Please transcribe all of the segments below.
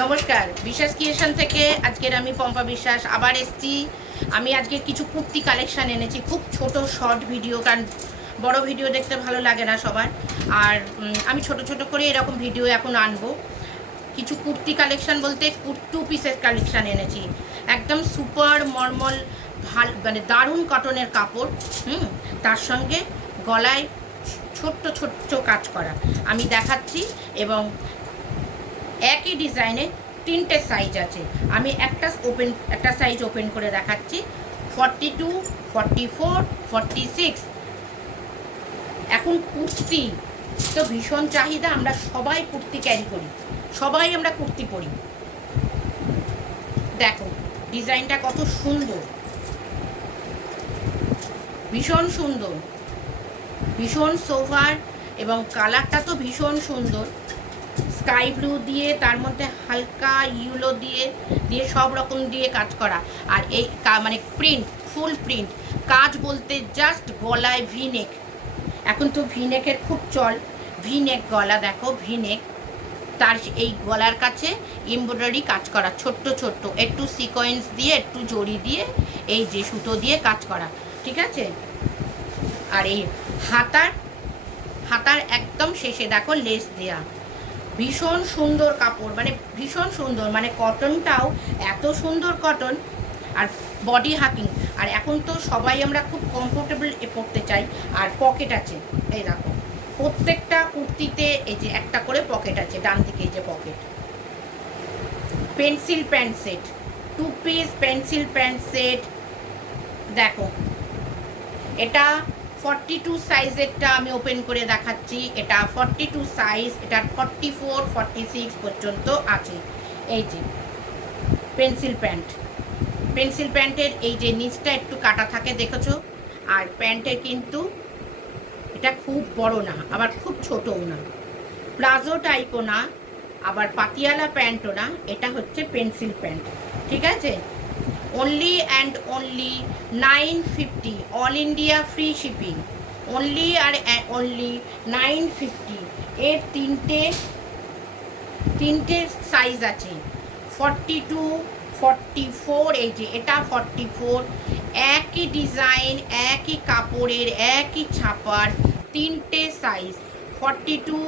নমস্কার, বিশ্বাস ক্রিয়েশন থেকে আজকের আমি পম্পা বিশ্বাস আবার এসেছি। আমি আজকে কিছু কুর্তি কালেকশান এনেছি, খুব ছোট শর্ট ভিডিও, কারণ বড় ভিডিও দেখতে ভালো লাগে না সবার। আর আমি ছোট ছোট করে এরকম ভিডিও এখন আনবো। কিছু কুর্তি কালেকশান বলতে টু পিসের কালেকশান এনেছি, একদম সুপার মর্মল মানে দারুণ কটনের কাপড়। তার সঙ্গে গলায় ছোট্ট ছোট্ট কাজ করা আমি দেখাচ্ছি, এবং একই ডিজাইনে তিনটে সাইজ আছে। আমি একটা সাইজ ওপেন করে দেখাচ্ছি, 42, 44, 46। এখন কুর্তি তো ভীষণ চাহিদা, আমরা সবাই কুর্তি ক্যারি করি, সবাই আমরা কুর্তি পরি। দেখো ডিজাইনটা কত সুন্দর, ভীষণ সুন্দর, ভীষণ সোভার, এবং কালারটা তো ভীষণ সুন্দর। স্কাই ব্লু দিয়ে, তার মধ্যে হালকা ইয়েলো দিয়ে দিয়ে সব রকম দিয়ে কাজ করা। আর এই মানে প্রিন্ট, ফুল প্রিন্ট কাজ বলতে জাস্ট গলায় ভিনেক। এখন তো ভিনেকের খুব চল, ভিনেক গলা, দেখো ভিনেক, তার এই গলার কাছে এমব্রয়ডারি কাজ করা, ছোট্ট ছোট্ট একটু সিকোয়েন্স দিয়ে, একটু জড়ি দিয়ে, এই যে সুতো দিয়ে কাজ করা, ঠিক আছে। আর এই হাতার একদম শেষে দেখো লেস দেয়া, ভীষণ সুন্দর কাপড়, মানে ভীষণ সুন্দর, মানে কটনটাও এত সুন্দর কটন। আর বডি হাকিং, আর এখন তো সবাই আমরা খুব কমফোর্টেবল পরতে চাই। আর পকেট আছে, এই দেখো প্রত্যেকটা কুর্তিতে এই যে একটা করে পকেট আছে, ডান দিকে এই যে pocket. Pencil pant set, two piece pencil pant set, দেখো এটা 42 সাইজেরটা আমি ওপেন করে দেখাচ্ছি। এটা 42 সাইজ, এটা 44, 46 পর্যন্ত আছে। এই যে পেন্সিল প্যান্টের এই যে নিচটা একটু কাটা থাকে, দেখেছো। আর প্যান্টের কিন্তু এটা খুব বড় না, আবার খুব ছোটও না, প্লাজো টাইপও না, আবার পাতিয়ালা প্যান্টও না। এটা হচ্ছে পেন্সিল প্যান্ট, ঠিক আছে। only and only 950, all India free shipping, only R only 950। এর তিনটে সাইজ আছে, 42, 44, এই যে এটা 44, একই ডিজাইন, একই কাপড়ের, একই ছাপার, তিনটে সাইজ, 42,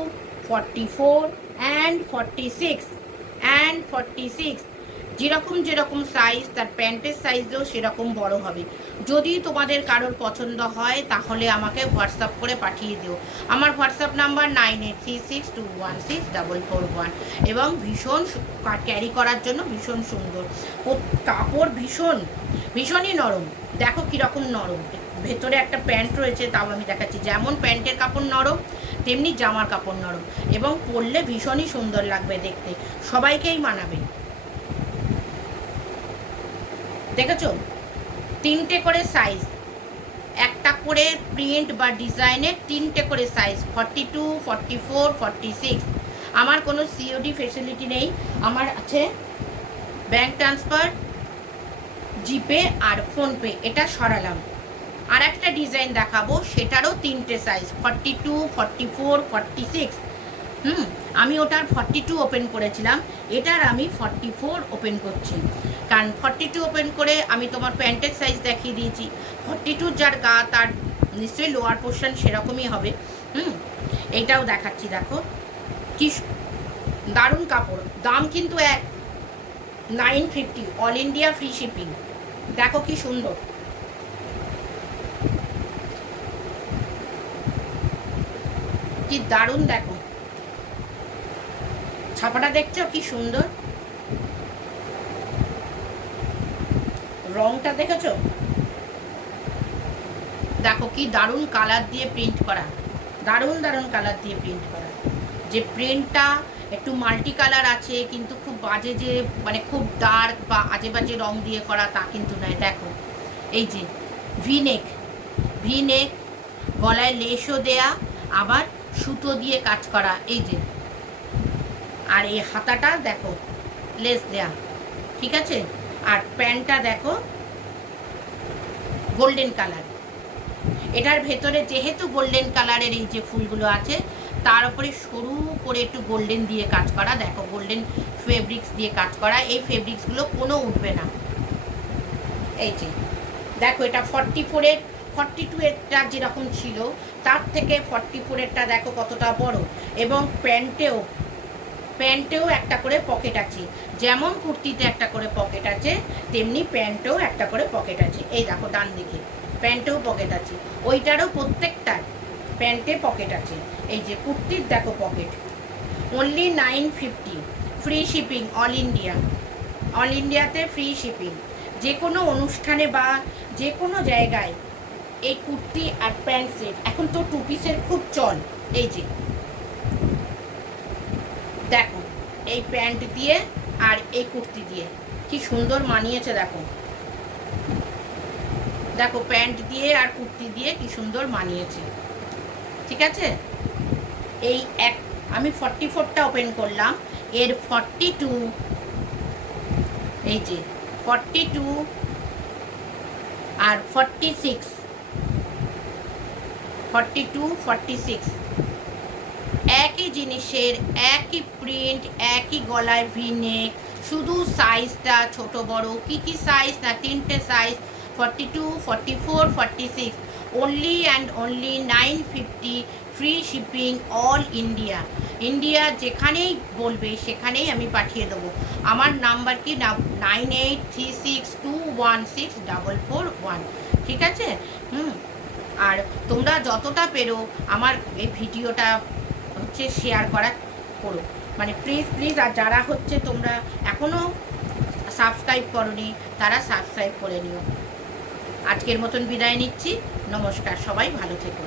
44 অ্যান্ড 46। যেরকম সাইজ, তার প্যান্টের সাইজও সেরকম বড় হবে। যদি তোমাদের কারোর পছন্দ হয় তাহলে আমাকে হোয়াটসঅ্যাপ করে পাঠিয়ে দিও। আমার হোয়াটসঅ্যাপ নাম্বার 9836216441, এবং ক্যারি করার জন্য ভীষণ সুন্দর। কাপড় ভীষণই নরম, দেখো কীরকম নরম। ভেতরে একটা প্যান্ট রয়েছে, তাও আমি দেখাচ্ছি। যেমন প্যান্টের কাপড় নরম, তেমনি জামার কাপড় নরম, এবং পরলে ভীষণই সুন্দর লাগবে দেখতে, সবাইকেই মানাবে। দেখেছো তিনটে করে সাইজ, একটা করে প্রিন্ট বা ডিজাইনের তিনটে করে সাইজ, 42, 44, 46। আমার কোনো সিওডি ফেসিলিটি নেই, আমার আছে ব্যাঙ্ক ট্রান্সফার, জিপে আর ফোনপে। এটা সরালাম। আর একটা ডিজাইন দেখাবো, সেটারও তিনটে সাইজ, 42, 44, 46। আমি ওটার 42 ওপেন করেছিলাম, এটার আমি 44 ওপেন করছি। কারণ 42 ওপেন করে আমি তোমার প্যান্টের সাইজ দেখিয়ে দিয়েছি। 42 যার গা, তার নিশ্চয়ই লোয়ার পোর্শন সেরকমই হবে। এইটাও দেখাচ্ছি, দেখো কি দারুণ কাপড়। দাম কিন্তু 950, অল ইন্ডিয়া ফ্রি শিপিং। দেখো কি সুন্দর, কি দারুণ, দেখো ছাপাটা দেখছো কি সুন্দর, রংটা দেখেছো, দেখো কি দারুণ কালার দিয়ে প্রিন্ট করা, দারুণ কালার দিয়ে প্রিন্ট করা। যে প্রিন্টটা একটু মাল্টি কালার আছে, কিন্তু খুব বাজে যে মানে খুব ডার্ক বা আজে বাজে রং দিয়ে করা তা কিন্তু নয়। দেখো এই যে ভিনেক, গলায় লেসও দেয়া, আবার সুতো দিয়ে কাজ করা, এই যে। আর এই হাতাটা দেখো লেস দেয়া, ঠিক আছে। আর প্যান্টটা দেখো গোল্ডেন কালার। এটার ভেতরে যেহেতু গোল্ডেন কালারের এই যে ফুলগুলো আছে, তার উপরে সরু করে একটু গোল্ডেন দিয়ে কাজ করা, দেখো গোল্ডেন ফেব্রিক্স দিয়ে কাজ করা। এই ফেব্রিক্সগুলো কোনো উঠবে না। এই যে দেখো, এটা 44-এর 42-এরটা যেরকম ছিল তার থেকে 44-এরটা দেখো কতটা বড়, এবং প্যান্টেও একটা করে পকেট আছে। যেমন কুর্তিতে একটা করে পকেট আছে, তেমনি প্যান্টেও একটা করে পকেট আছে। এই দেখো ডান দিকে প্যান্টেও পকেট আছে, ওইটারও প্রত্যেকটা প্যান্টে পকেট আছে। এই যে কুর্তির দেখো pocket. Only 950, free shipping all India. All ইন্ডিয়াতে ফ্রি শিপিং। যে কোনো অনুষ্ঠানে বা যে কোনো জায়গায় এই কুর্তি আর প্যান্ট সেট, এখন তো 2 পিসের খুব চল। এই যে দেখো, এই প্যান্ট দিয়ে আর এই কুর্তি দিয়ে কি সুন্দর মানিয়েছে। দেখো দেখো প্যান্ট দিয়ে আর কুর্তি দিয়ে কি সুন্দর মানিয়েছে। ঠিক আছে, এই এক আমি 44টা ওপেন করলাম, এর 42, এই যে 42 আর 46, 42, 46 একই জিনিসের, একই প্রিন্ট, একই গলায় ভিনেক, শুধু সাইজটা ছোট বড়। কি কি সাইজ না, 3টে size, 42, 44, 46, only and only 950, free shipping all India. India যেখানেই বলবে সেখানেই আমি পাঠিয়ে দেবো। আমার নাম্বার কি না 9836216441। ঠিক আছে, আর তোমরা যতটা পেরো আমার এই ভিডিওটা হচ্ছে শেয়ার করা করো, মানে প্লিজ প্লিজ। আর যারা হচ্ছে তোমরা এখনও সাবস্ক্রাইব করোনি তারা সাবস্ক্রাইব করে নিও। আজকের মতন বিদায় নিচ্ছি, নমস্কার, সবাই ভালো থেকো।